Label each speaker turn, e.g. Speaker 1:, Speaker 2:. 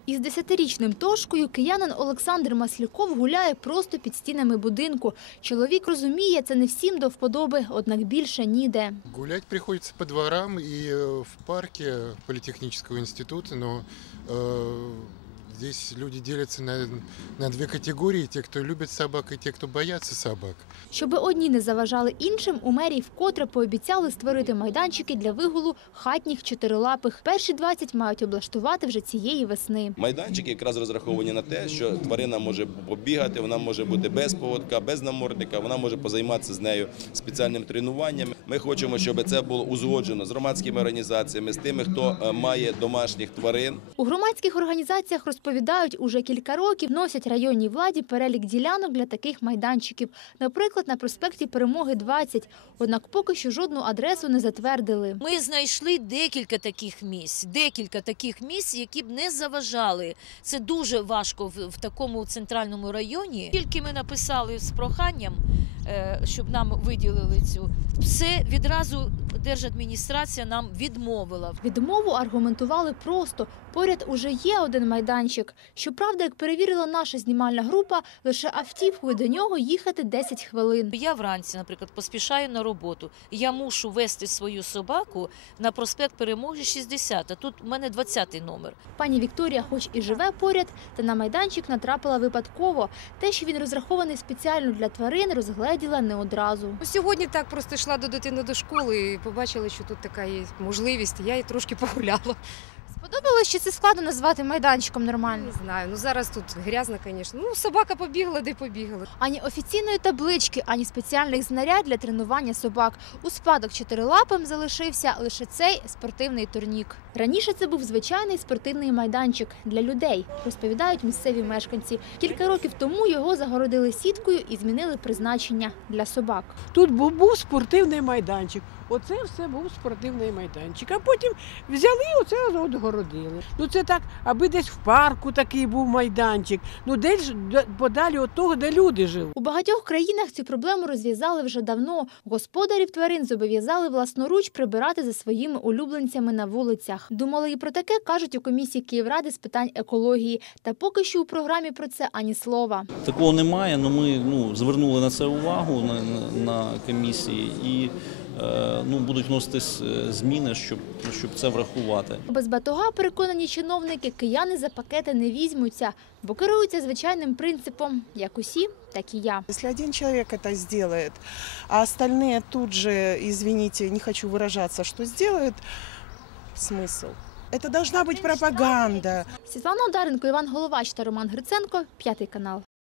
Speaker 1: Із 10-річним Тошкою киянин Олександр Маслюков гуляє просто під стінами будинку. Чоловік розуміє, це не всім до вподоби, однак більше ніде.
Speaker 2: Гулять приходится по дворам и в парке Политехнического института, но здесь люди делятся на две категории: те, кто любит собак, и те, кто боятся собак.
Speaker 1: Щоби одні не заважали іншим, у мерії вкотре пообіцяли створити майданчики для вигулу хатніх чотирилапих. Перші 20 мають облаштувати вже цієї весни.
Speaker 3: Майданчики якраз розраховані на те, що тварина може побігати, вона може бути без поводка, без намордника, вона може позайматися з нею спеціальним тренуванням. Ми хочемо, щоб це було узгоджено з громадськими організаціями, з тими, хто має домашніх тварин.
Speaker 1: У громадських організаціях розповідають, уже кілька років носять районній владі перелік ділянок для таких майданчиків. Наприклад, на проспекті Перемоги 20. Однак поки що жодну адресу не затвердили.
Speaker 4: Ми знайшли декілька таких місць, які б не заважали. Це дуже важко в такому центральному районі. Тільки ми написали з проханням, щоб нам виділили цю, все відразу держадміністрація нам відмовила.
Speaker 1: Відмову аргументували просто. Поряд уже є один майданчик. Щоправда, як перевірила наша знімальна група, лише автівкою до нього їхати 10 хвилин.
Speaker 4: Я вранці, наприклад, поспішаю на роботу. Я мушу вести свою собаку на проспект Перемоги 60, а тут у мене 20-й номер.
Speaker 1: Пані Вікторія хоч і живе поряд, та на майданчик натрапила випадково. Те, що він розрахований спеціально для тварин, розгледіла не одразу.
Speaker 5: Сьогодні так просто йшла до дитини до школи і побачила, що тут така є можливість. Я і трошки погуляла.
Speaker 1: Сподобалось, що це складно назвати майданчиком нормально?
Speaker 5: Не знаю, зараз тут грязно, звісно. Собака побігла, де побігла.
Speaker 1: Ані офіційної таблички, ані спеціальних знарядь для тренування собак. У спадок чотирилапим залишився лише цей спортивний турнік. Раніше це був звичайний спортивний майданчик для людей, розповідають місцеві мешканці. Кілька років тому його загородили сіткою і змінили призначення для собак.
Speaker 6: Тут був спортивний майданчик. Оце все був спортивний майданчик. А потім взяли і оце отгородили. Це так, аби десь в парку такий був майданчик. Десь подалі від того, де люди жили.
Speaker 1: У багатьох країнах цю проблему розв'язали вже давно. Господарів тварин зобов'язали власноруч прибирати за своїми улюбленцями на вулицях. Думали і про таке, кажуть у комісії Київради з питань екології. Та поки що у програмі про це ані слова.
Speaker 7: Такого немає, але ми звернули на це увагу на комісії і будуть вноситись зміни, щоб це врахувати.
Speaker 1: Без батога, переконані чиновники, кияни за пакети не візьмуться, бо керуються звичайним принципом – як усі, так і я.
Speaker 8: Если один человек это сделает, а остальные тут же, извините, не хочу выражаться, что сделают, смысл? Это должна быть пропаганда.
Speaker 1: Світлана Одаренко, Іван Головач та Роман Гриценко, 5 канал.